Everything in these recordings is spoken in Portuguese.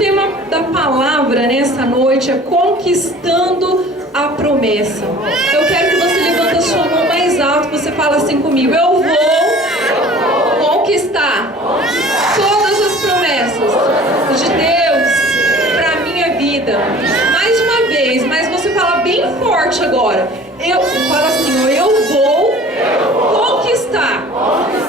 tema da palavra nessa noite é conquistando a promessa. Eu quero que você levante a sua mão mais alto, que você fala assim comigo: eu vou conquistar todas as promessas de Deus para a minha vida. Mais uma vez, mas você fala bem forte agora. Eu falo assim: eu vou conquistar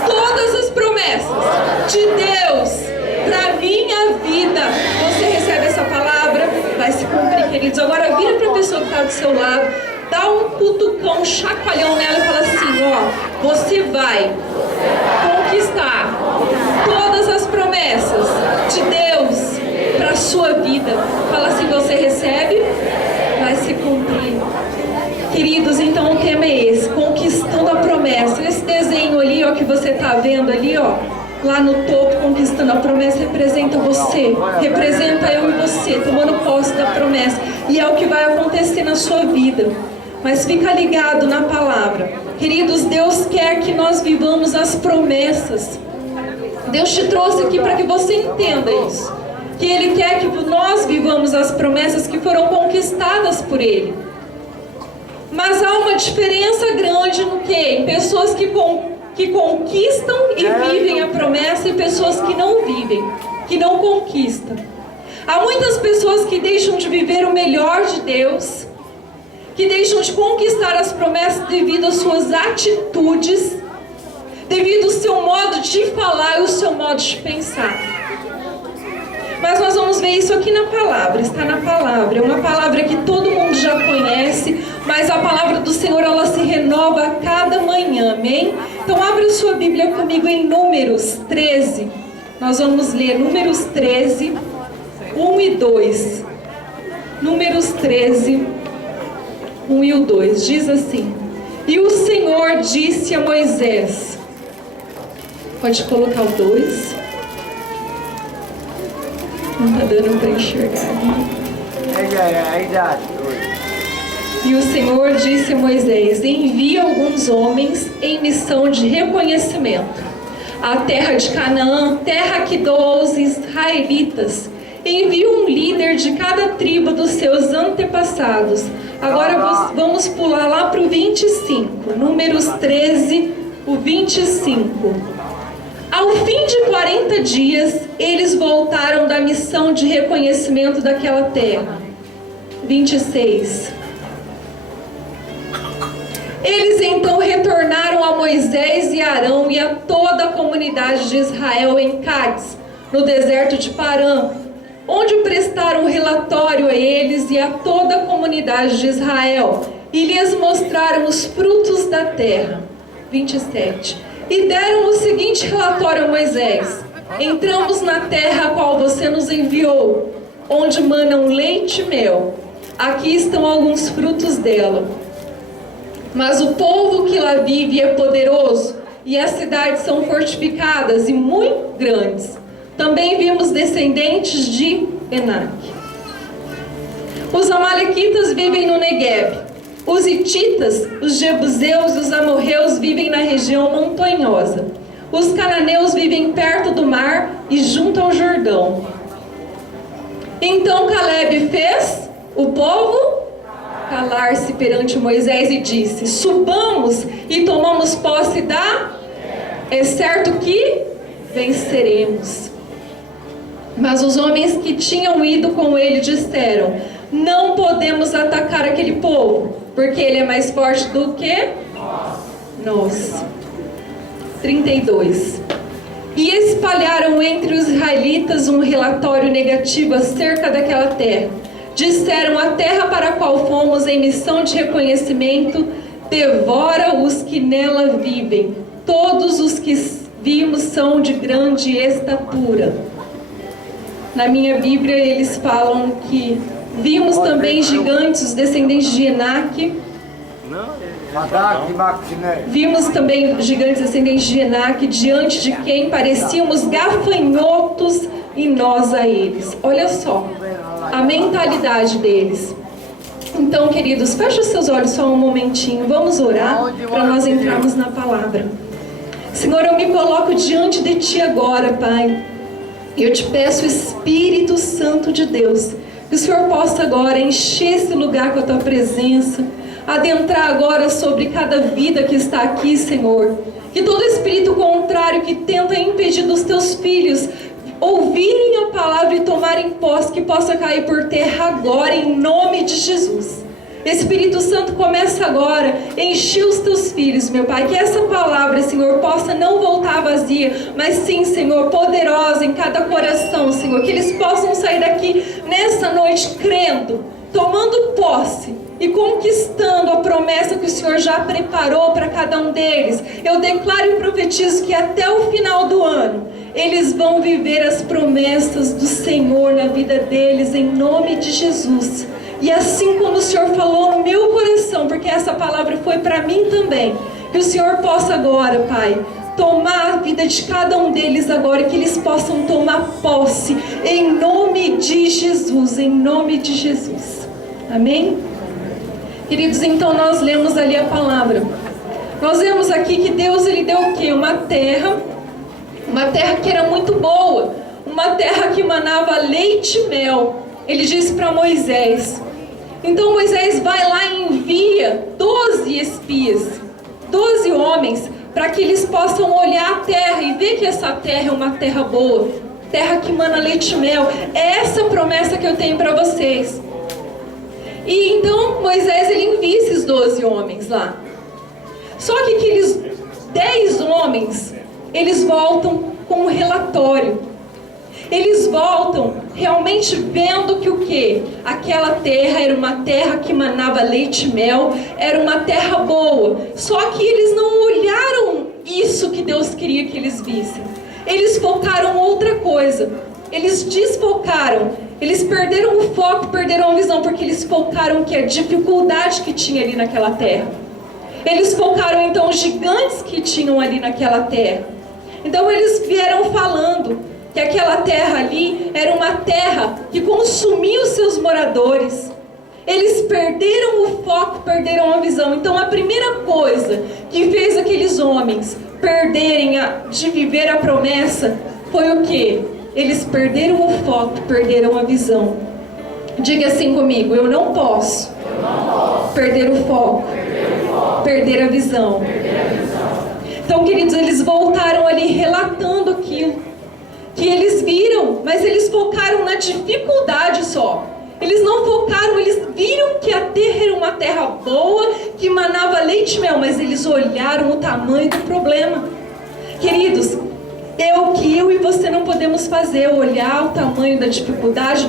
todas as promessas de Deus para minha vida. Você recebe essa palavra, vai se cumprir, queridos. Agora vira para a pessoa que está do seu lado, dá um cutucão, um chacoalhão nela e fala assim: ó, você vai conquistar todas as promessas de Deus para a sua vida. Fala assim: você recebe, vai se cumprir. Queridos, então o tema é esse, conquistando a promessa. Esse desenho ali, ó, que você está vendo ali, ó, lá no topo, conquistando a promessa, representa você, representa eu e você, tomando posse da promessa. E é o que vai acontecer na sua vida. Mas fica ligado na palavra. Queridos, Deus quer que nós vivamos as promessas. Deus te trouxe aqui para que você entenda isso. Que Ele quer que nós vivamos as promessas que foram conquistadas por Ele. Mas há uma diferença grande no que? Em pessoas que conquistam e vivem a promessa e pessoas que não vivem, que não conquistam. Há muitas pessoas que deixam de viver o melhor de Deus, que deixam de conquistar as promessas devido às suas atitudes, devido ao seu modo de falar e o seu modo de pensar. Mas nós vamos ver isso aqui na palavra, está na palavra. É uma palavra que todo mundo já conhece, mas a palavra do Senhor, ela se renova a cada manhã, amém? Então abre a sua Bíblia comigo em Números 13. Nós vamos ler Números 13, 1 e 2. Números 13, 1 e 2. Diz assim: e o Senhor disse a Moisés... Pode colocar o 2. Não está dando para enxergar. E o Senhor disse a Moisés: envia alguns homens em missão de reconhecimento à terra de Canaã, terra que dou aos israelitas. Envia um líder de cada tribo dos seus antepassados. Agora vamos pular lá para o 25. Números 13, o 25. Ao fim de 40 dias, eles voltaram da missão de reconhecimento daquela terra. 26. Eles então retornaram a Moisés e Arão e a toda a comunidade de Israel em Cádiz, no deserto de Parã, onde prestaram relatório a eles e a toda a comunidade de Israel, e lhes mostraram os frutos da terra. 27. E deram o seguinte relatório a Moisés: entramos na terra a qual você nos enviou, onde manam leite e mel. Aqui estão alguns frutos dela. Mas o povo que lá vive é poderoso, e as cidades são fortificadas e muito grandes. Também vimos descendentes de Enac. Os amalequitas vivem no Negueb. Os hititas, os jebuseus e os amorreus vivem na região montanhosa. Os cananeus vivem perto do mar e junto ao Jordão. Então Calebe fez o povo calar-se perante Moisés e disse: subamos e tomamos posse da... É certo que venceremos. Mas os homens que tinham ido com ele disseram: não podemos atacar aquele povo, porque ele é mais forte do que nós. 32. E espalharam entre os israelitas um relatório negativo acerca daquela terra. Disseram: a terra para a qual fomos em missão de reconhecimento devora os que nela vivem. Todos os que vimos são de grande estatura. Na minha Bíblia eles falam que vimos também gigantes, os descendentes de Enac. Vimos também gigantes descendentes de Enac, diante de quem parecíamos gafanhotos e nós a eles. Olha só a mentalidade deles. Então, queridos, fecha os seus olhos só um momentinho. Vamos orar para nós entrarmos na palavra. Senhor, eu me coloco diante de Ti agora, Pai. E eu te peço, Espírito Santo de Deus, que o Senhor possa agora encher esse lugar com a tua presença, adentrar agora sobre cada vida que está aqui, Senhor. Que todo espírito contrário que tenta impedir dos teus filhos ouvirem a palavra e tomarem posse, que possa cair por terra agora, em nome de Jesus. Espírito Santo, começa agora a encher os teus filhos, meu Pai, que essa palavra, Senhor, possa não voltar vazia, mas sim, Senhor, poderosa em cada coração, Senhor, que eles possam sair daqui nessa noite crendo, tomando posse e conquistando a promessa que o Senhor já preparou para cada um deles. Eu declaro e profetizo que até o final do ano eles vão viver as promessas do Senhor na vida deles, em nome de Jesus. E assim como o Senhor falou no meu coração, porque essa palavra foi para mim também, que o Senhor possa agora, Pai, tomar a vida de cada um deles agora, que eles possam tomar posse, em nome de Jesus, em nome de Jesus. Amém? Queridos, então nós lemos ali a palavra. Nós vemos aqui que Deus, Ele deu o quê? Uma terra que era muito boa, uma terra que manava leite e mel. Ele disse para Moisés. Então Moisés vai lá e envia 12 espias, 12 homens, para que eles possam olhar a terra e ver que essa terra é uma terra boa, terra que mana leite e mel. É essa promessa que eu tenho para vocês. E então Moisés, ele envia esses 12 homens lá. Só que aqueles 10 homens, eles voltam com um relatório. Eles voltam realmente vendo que o quê? Aquela terra era uma terra que manava leite e mel, era uma terra boa. Só que eles não olharam isso que Deus queria que eles vissem. Eles focaram outra coisa. Eles desfocaram. Eles perderam o foco, perderam a visão, porque eles focaram que a dificuldade que tinha ali naquela terra. Eles focaram então os gigantes que tinham ali naquela terra. Então eles vieram falando que aquela terra ali era uma terra que consumia os seus moradores. Eles perderam o foco, perderam a visão. Então a primeira coisa que fez aqueles homens perderem de viver a promessa foi o quê? Eles perderam o foco, perderam a visão. Diga assim comigo: eu não posso perder o foco, perder a visão. Então, queridos, eles voltaram ali relatando aquilo que eles viram, mas eles focaram na dificuldade só. Eles não focaram, eles viram que a terra era uma terra boa, que manava leite e mel, mas eles olharam o tamanho do problema. Queridos, o que eu e você não podemos fazer é olhar o tamanho da dificuldade,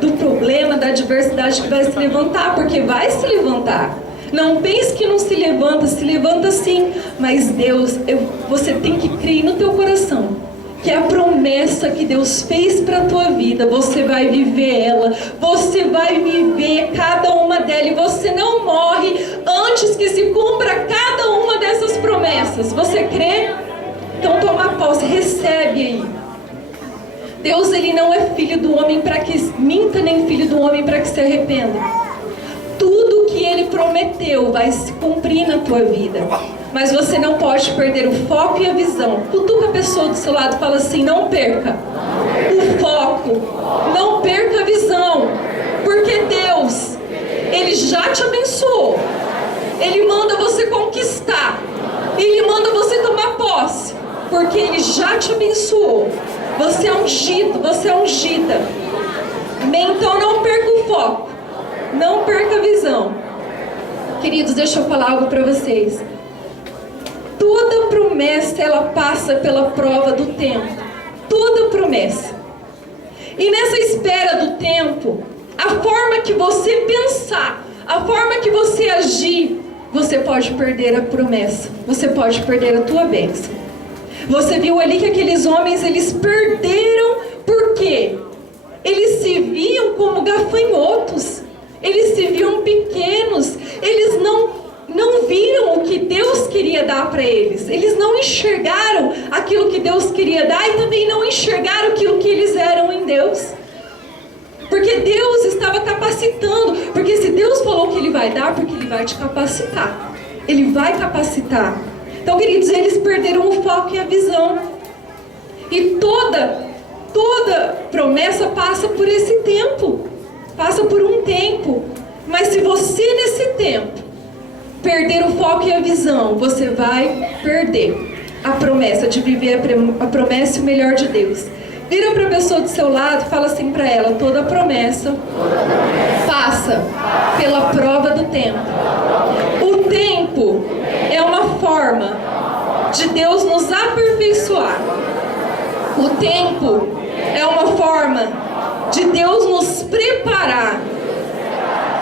do problema, da adversidade que vai se levantar, porque vai se levantar. Não pense que não se levanta sim, mas Deus, você tem que crer no teu coração que a promessa que Deus fez para a tua vida, você vai viver ela, você vai viver cada uma delas, e você não morre antes que se cumpra cada uma dessas promessas. Você crê? Então toma posse, recebe aí. Deus, Ele não é filho do homem para que minta, nem filho do homem para que se arrependa. Tudo que Ele prometeu vai se cumprir na tua vida. Mas você não pode perder o foco e a visão. Cutuca a pessoa do seu lado e fala assim: não perca o foco, não perca a visão. Porque Deus, Ele já te abençoou. Ele manda você conquistar. Ele manda você tomar posse. Porque Ele já te abençoou. Você é ungido, você é ungida. Então não perca o foco, não perca a visão. Queridos, deixa eu falar algo para vocês. Toda promessa, ela passa pela prova do tempo. Toda promessa. E nessa espera do tempo, a forma que você pensar, a forma que você agir, você pode perder a promessa. Você pode perder a tua bênção. Você viu ali que aqueles homens, eles perderam, por quê? Eles se viam como gafanhotos. Eles se viam pequenos. Eles não viram o que Deus queria dar para eles. Eles não enxergaram aquilo que Deus queria dar e também não enxergaram aquilo que eles eram em Deus. Porque Deus estava capacitando. Porque se Deus falou que Ele vai dar, porque Ele vai te capacitar. Ele vai capacitar. Então, queridos, eles perderam o foco e a visão. E toda Toda promessa passa por esse tempo, passa por um tempo. Mas se você nesse tempo perder o foco e a visão, você vai perder a promessa de viver a promessa e o melhor de Deus. Vira para a pessoa do seu lado e fala assim para ela: toda promessa passa pela prova do tempo. O tempo é uma forma de Deus nos aperfeiçoar. O tempo é uma forma de Deus nos preparar.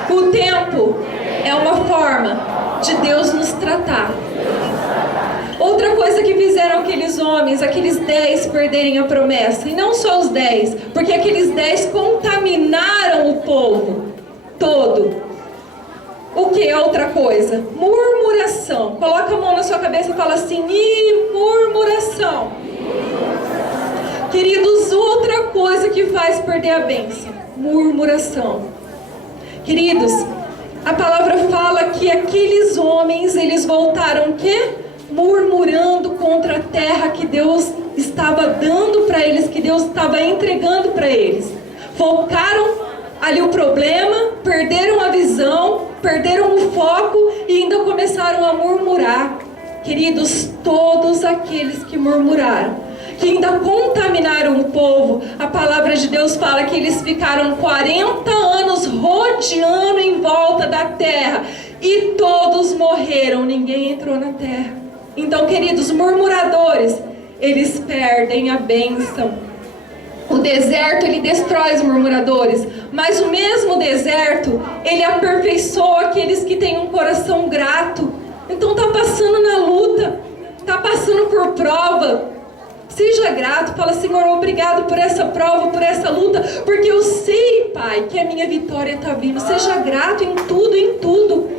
O tempo é uma forma de Deus nos tratar. Outra coisa que fizeram aqueles homens, aqueles 10, perderem a promessa. E não só os 10, porque aqueles 10 contaminaram o povo todo. O que é outra coisa? Murmuração. Coloca a mão na sua cabeça e fala assim: murmuração. Queridos, outra coisa que faz perder a bênção: murmuração. Queridos, a palavra fala que aqueles homens, eles voltaram o quê? Murmurando contra a terra que Deus estava dando para eles, que Deus estava entregando para eles. Focaram ali o problema, perderam a visão, perderam o foco e ainda começaram a murmurar. Queridos, todos aqueles que murmuraram, que ainda contaminaram o povo, a palavra de Deus fala que eles ficaram 40 anos rodeando em volta da terra e todos morreram, ninguém entrou na terra. Então, queridos, murmuradores, eles perdem a bênção. O deserto, ele destrói os murmuradores, mas o mesmo deserto, ele aperfeiçoa aqueles que têm um coração grato. Então, tá passando na luta, tá passando por prova, seja grato, fala: Senhor, obrigado por essa prova, por essa luta, porque eu sei, Pai, que a minha vitória está vindo. Seja grato em tudo, em tudo.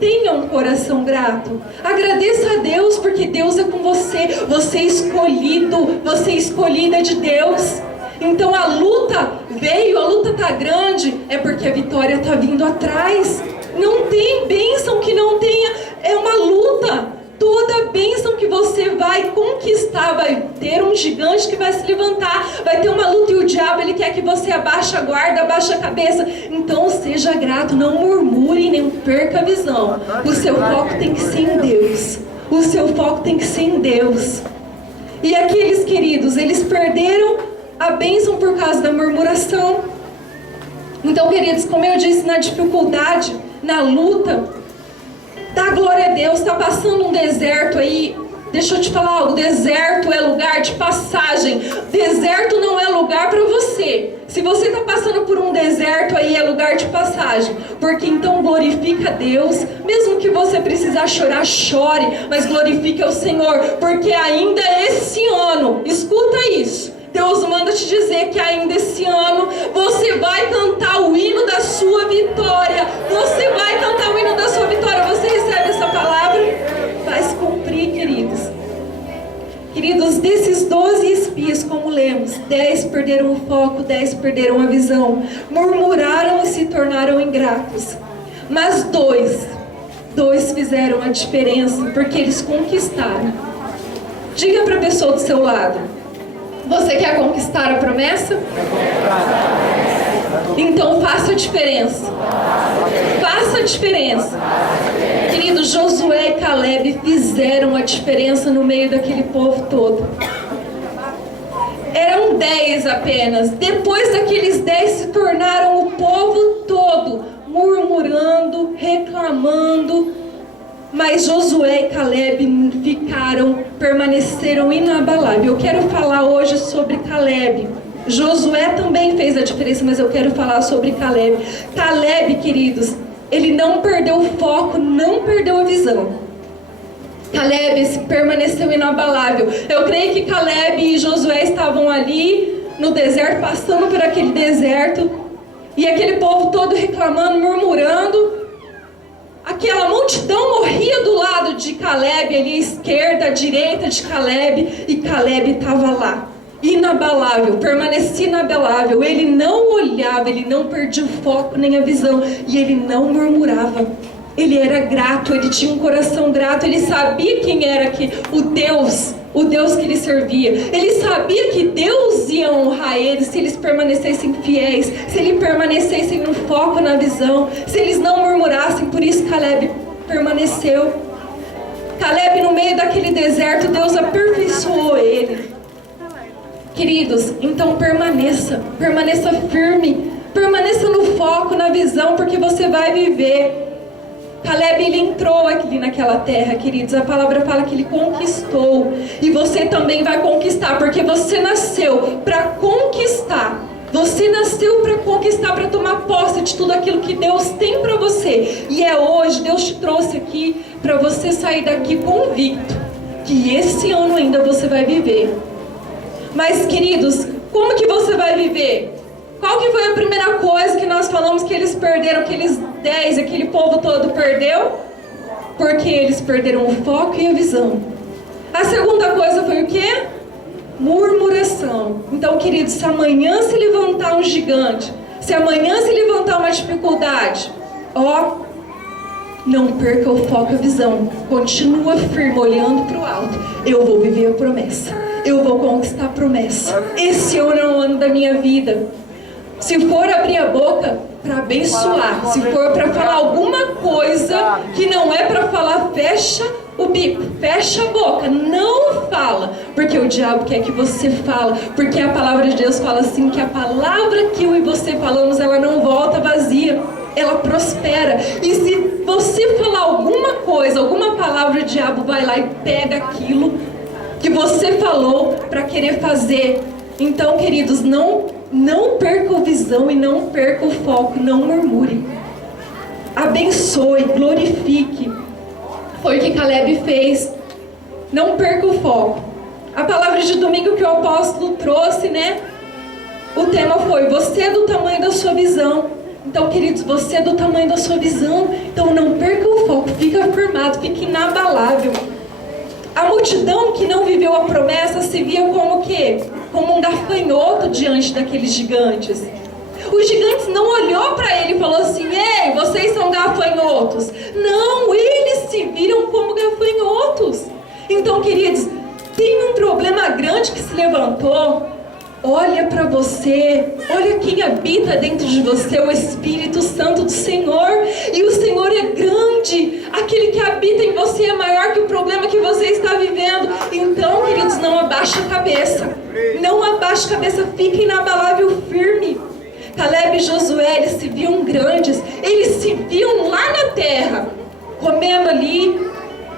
Tenha um coração grato. Agradeça a Deus, porque Deus é com você. Você é escolhido, você é escolhida de Deus. Então a luta veio, a luta está grande, é porque a vitória está vindo atrás. Não tem bênção que não tenha, é uma luta. Toda bênção que você vai conquistar, vai ter um gigante que vai se levantar, vai ter uma luta e o diabo, ele quer que você abaixe a guarda, abaixe a cabeça. Então seja grato, não murmure, nem perca a visão. O seu foco tem que ser em Deus. O seu foco tem que ser em Deus. E aqueles, queridos, eles perderam a bênção por causa da murmuração. Então, queridos, como eu disse, na dificuldade, na luta, dá glória a Deus. Está passando um deserto aí. Deixa eu te falar algo: deserto é lugar de passagem. Deserto não é lugar para você. Se você está passando por um deserto aí, é lugar de passagem. Porque então glorifica a Deus. Mesmo que você precisar chorar, chore, mas glorifique ao Senhor. Porque ainda esse ano, escuta isso, Deus manda te dizer que ainda esse ano você vai cantar o hino da sua vitória. Você vai cantar o hino da sua vitória. Você recebe essa palavra? Vai se cumprir, queridos. Queridos, desses 12 espias, como lemos, 10 perderam o foco, 10 perderam a visão. Murmuraram e se tornaram ingratos. Mas dois fizeram a diferença, porque eles conquistaram. Diga para a pessoa do seu lado: você quer conquistar a promessa? Então faça a diferença. Faça a diferença. Queridos, Josué e Caleb fizeram a diferença no meio daquele povo todo. Eram 10 apenas. Depois daqueles 10 se tornaram o povo todo, murmurando, reclamando. Mas Josué e Caleb permaneceram inabaláveis. Eu quero falar hoje sobre Caleb. Josué também fez a diferença, mas eu quero falar sobre Caleb. Caleb, queridos, ele não perdeu o foco, não perdeu a visão. Caleb permaneceu inabalável. Eu creio que Caleb e Josué estavam ali no deserto, passando por aquele deserto, e aquele povo todo reclamando, murmurando. Aquela multidão morria do lado de Caleb, ali à esquerda, à direita de Caleb, e Caleb estava lá, inabalável, permanecia inabalável. Ele não olhava, ele não perdia o foco nem a visão, e ele não murmurava. Ele era grato, ele tinha um coração grato, ele sabia quem era o Deus o Deus que ele servia. Ele sabia que Deus ia honrar eles se eles permanecessem fiéis, se eles permanecessem no foco, na visão, se eles não murmurassem. Por isso Caleb permaneceu. Caleb, no meio daquele deserto, Deus aperfeiçoou ele. Queridos, então permaneça firme, permaneça no foco, na visão, porque você vai viver. Caleb, ele entrou aqui naquela terra, queridos. A palavra fala que ele conquistou. E você também vai conquistar, porque você nasceu para conquistar. Você nasceu para conquistar, para tomar posse de tudo aquilo que Deus tem para você. E é hoje, Deus te trouxe aqui para você sair daqui convicto que esse ano ainda você vai viver. Mas, queridos, como que você vai viver? Qual que foi a primeira coisa que nós falamos que eles perderam, aqueles 10, aquele povo todo perdeu? Porque eles perderam o foco e a visão. A segunda coisa foi o quê? Murmuração. Então, queridos, se amanhã se levantar um gigante, se amanhã se levantar uma dificuldade, não perca o foco e a visão. Continua firme, olhando para o alto. Eu vou viver a promessa. Eu vou conquistar a promessa. Esse ano é o ano da minha vida. Se for abrir a boca para abençoar, se for para falar alguma coisa que não é para falar, fecha o bico, fecha a boca, não fala, porque o diabo quer que você fala, porque a palavra de Deus fala assim, que a palavra que eu e você falamos, ela não volta vazia, ela prospera. E se você falar alguma coisa, alguma palavra, o diabo vai lá e pega aquilo que você falou para querer fazer. Então, queridos, não perca a visão e não perca o foco, não murmure. Abençoe, glorifique. Foi o que Caleb fez. Não perca o foco. A palavra de domingo que o apóstolo trouxe, né? O tema foi: você é do tamanho da sua visão. Então, queridos, você é do tamanho da sua visão. Então, não perca o foco, fica firmado, fique inabalável. A multidão que não viveu a promessa se via como o quê? Como um gafanhoto diante daqueles gigantes. Os gigantes não olhou para ele e falou assim: ei, vocês são gafanhotos. Não, eles se viram como gafanhotos. Então, queridos, tem um problema grande que se levantou. Olha para você, olha quem habita dentro de você, o Espírito Santo do Senhor. E o Senhor é grande, aquele que habita em você é maior que o problema que você está vivendo. Então, queridos, não abaixe a cabeça, não abaixe a cabeça, fique inabalável, firme. Caleb e Josué, eles se viam grandes, eles se viam lá na terra, comendo ali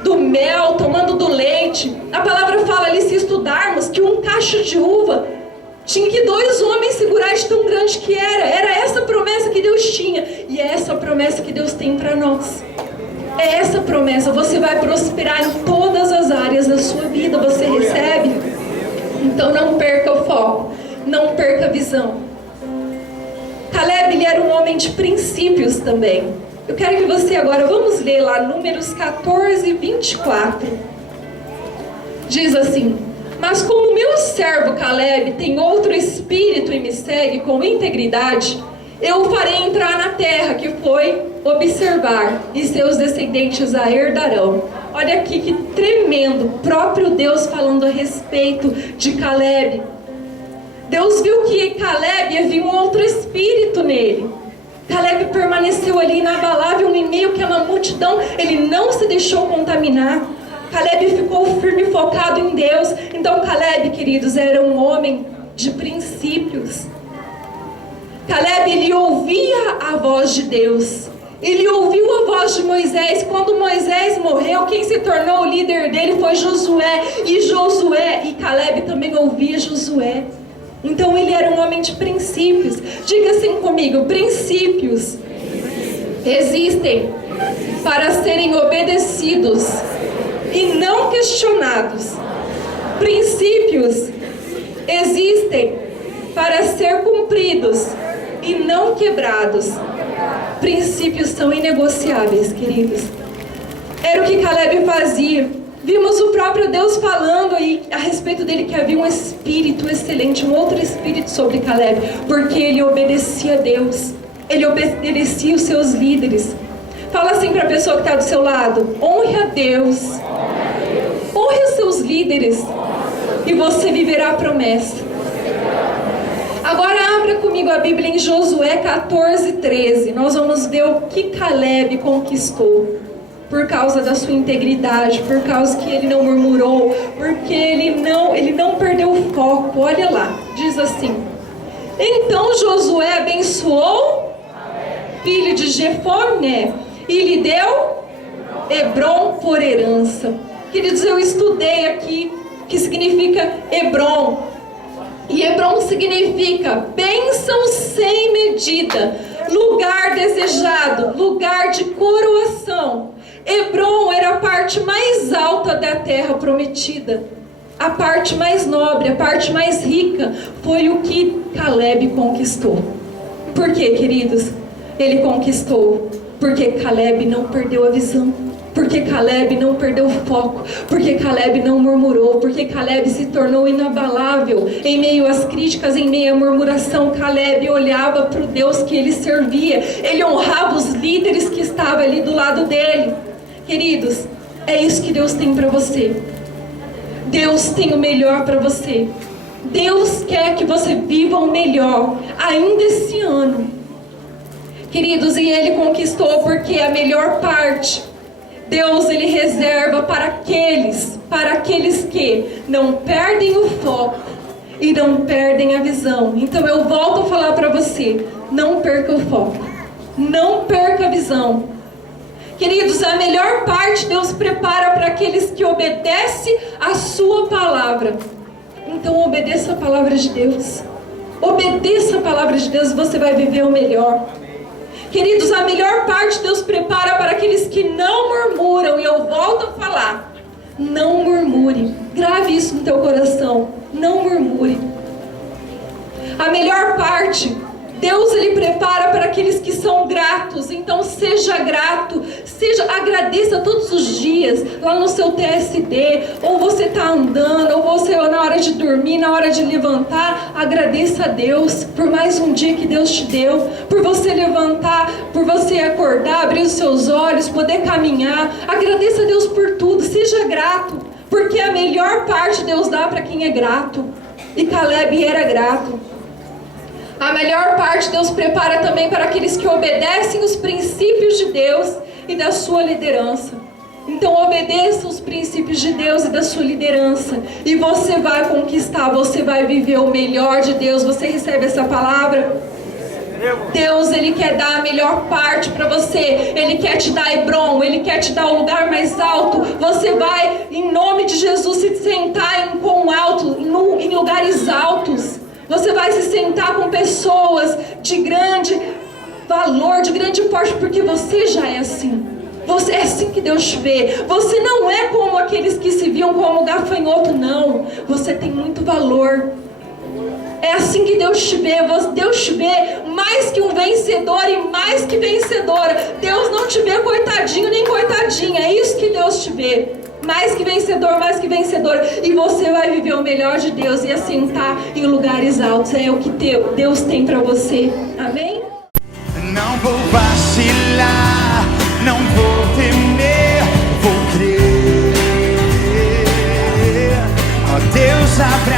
do mel, tomando do leite. A palavra fala ali, se estudarmos, que um cacho de uva tinha que 2 homens segurar de tão grande que era. Era essa promessa que Deus tinha. E é essa promessa que Deus tem para nós. É essa promessa. Você vai prosperar em todas as áreas da sua vida. Você recebe? Então não perca o foco. Não perca a visão. Caleb, ele era um homem de princípios também. Eu quero que você agora, vamos ler lá Números 14, 24. Diz assim: mas como meu servo Caleb tem outro espírito e me segue com integridade, eu o farei entrar na terra que foi observar, e seus descendentes a herdarão. Olha aqui que tremendo, próprio Deus falando a respeito de Caleb. Deus viu que Caleb havia um outro espírito nele. Caleb permaneceu ali inabalável em meio àquela multidão, ele não se deixou contaminar. Caleb ficou firme e focado em Deus. Então Caleb, queridos, era um homem de princípios. Caleb, ele ouvia a voz de Deus. Ele ouviu a voz de Moisés. Quando Moisés morreu, quem se tornou o líder dele foi Josué. E Caleb também ouvia Josué. Então ele era um homem de princípios. Diga assim comigo: princípios existem para serem obedecidos e não questionados. Princípios existem para ser cumpridos e não quebrados. Princípios são inegociáveis, queridos. Era o que Caleb fazia. Vimos o próprio Deus falando aí a respeito dele, que havia um espírito excelente, um outro espírito sobre Caleb, porque ele obedecia a Deus, ele obedecia os seus líderes. Fala assim para a pessoa que está do seu lado: honre a Deus, honre os seus líderes, você viverá a promessa. Agora abra comigo a Bíblia em Josué 14:13. Nós vamos ver o que Caleb conquistou. Por causa da sua integridade, por causa que ele não murmurou, porque ele não perdeu o foco. Olha lá, diz assim: então Josué abençoou filho de Jefoné e lhe deu Hebron por herança. Queridos, eu estudei aqui que significa Hebron. E Hebron significa bênção sem medida, lugar desejado, lugar de coroação. Hebron era a parte mais alta da terra prometida, a parte mais nobre, a parte mais rica. Foi o que Caleb conquistou. Por quê, queridos? Ele conquistou porque Caleb não perdeu a visão, porque Caleb não perdeu o foco, porque Caleb não murmurou, porque Caleb se tornou inabalável em meio às críticas, em meio à murmuração. Caleb olhava para o Deus que ele servia, ele honrava os líderes que estavam ali do lado dele. Queridos, é isso que Deus tem para você. Deus tem o melhor para você. Deus quer que você viva o melhor ainda esse ano. Queridos, e ele conquistou porque a melhor parte Deus ele reserva para aqueles que não perdem o foco e não perdem a visão. Então eu volto a falar para você, não perca o foco, não perca a visão. Queridos, a melhor parte Deus prepara para aqueles que obedecem a sua palavra. Então obedeça a palavra de Deus. Obedeça a palavra de Deus e você vai viver o melhor. Queridos, a melhor parte Deus prepara para aqueles que não murmuram. E eu volto a falar, não murmure. Grave isso no teu coração, não murmure. A melhor parte Deus ele prepara para aqueles que são gratos. Então seja grato, agradeça todos os dias, lá no seu TSD, ou você está andando, ou você na hora de dormir, na hora de levantar, agradeça a Deus por mais um dia que Deus te deu, por você levantar, por você acordar, abrir os seus olhos, poder caminhar. Agradeça a Deus por tudo, seja grato, porque a melhor parte Deus dá para quem é grato, e Caleb era grato. A melhor parte Deus prepara também para aqueles que obedecem os princípios de Deus e da sua liderança. Então obedeça os princípios de Deus e da sua liderança, e você vai conquistar, você vai viver o melhor de Deus. Você recebe essa palavra? Deus ele quer dar a melhor parte para você. Ele quer te dar Hebron, ele quer te dar o lugar mais alto. Você vai, em nome de Jesus, se sentar em lugares altos. Você vai se sentar com pessoas de grande valor, de grande porte, porque você já é assim. Você é assim que Deus te vê. Você não é como aqueles que se viam como gafanhoto, não. Você tem muito valor. É assim que Deus te vê. Deus te vê mais que um vencedor e mais que vencedora. Deus não te vê coitadinho nem coitadinha. É isso que Deus te vê. Mais que vencedor, mais que vencedora. E você vai viver o melhor de Deus e assentar em lugares altos. É o que Deus tem para você. Amém? Não vou vacilar, não vou temer, vou crer. Ó Deus, abre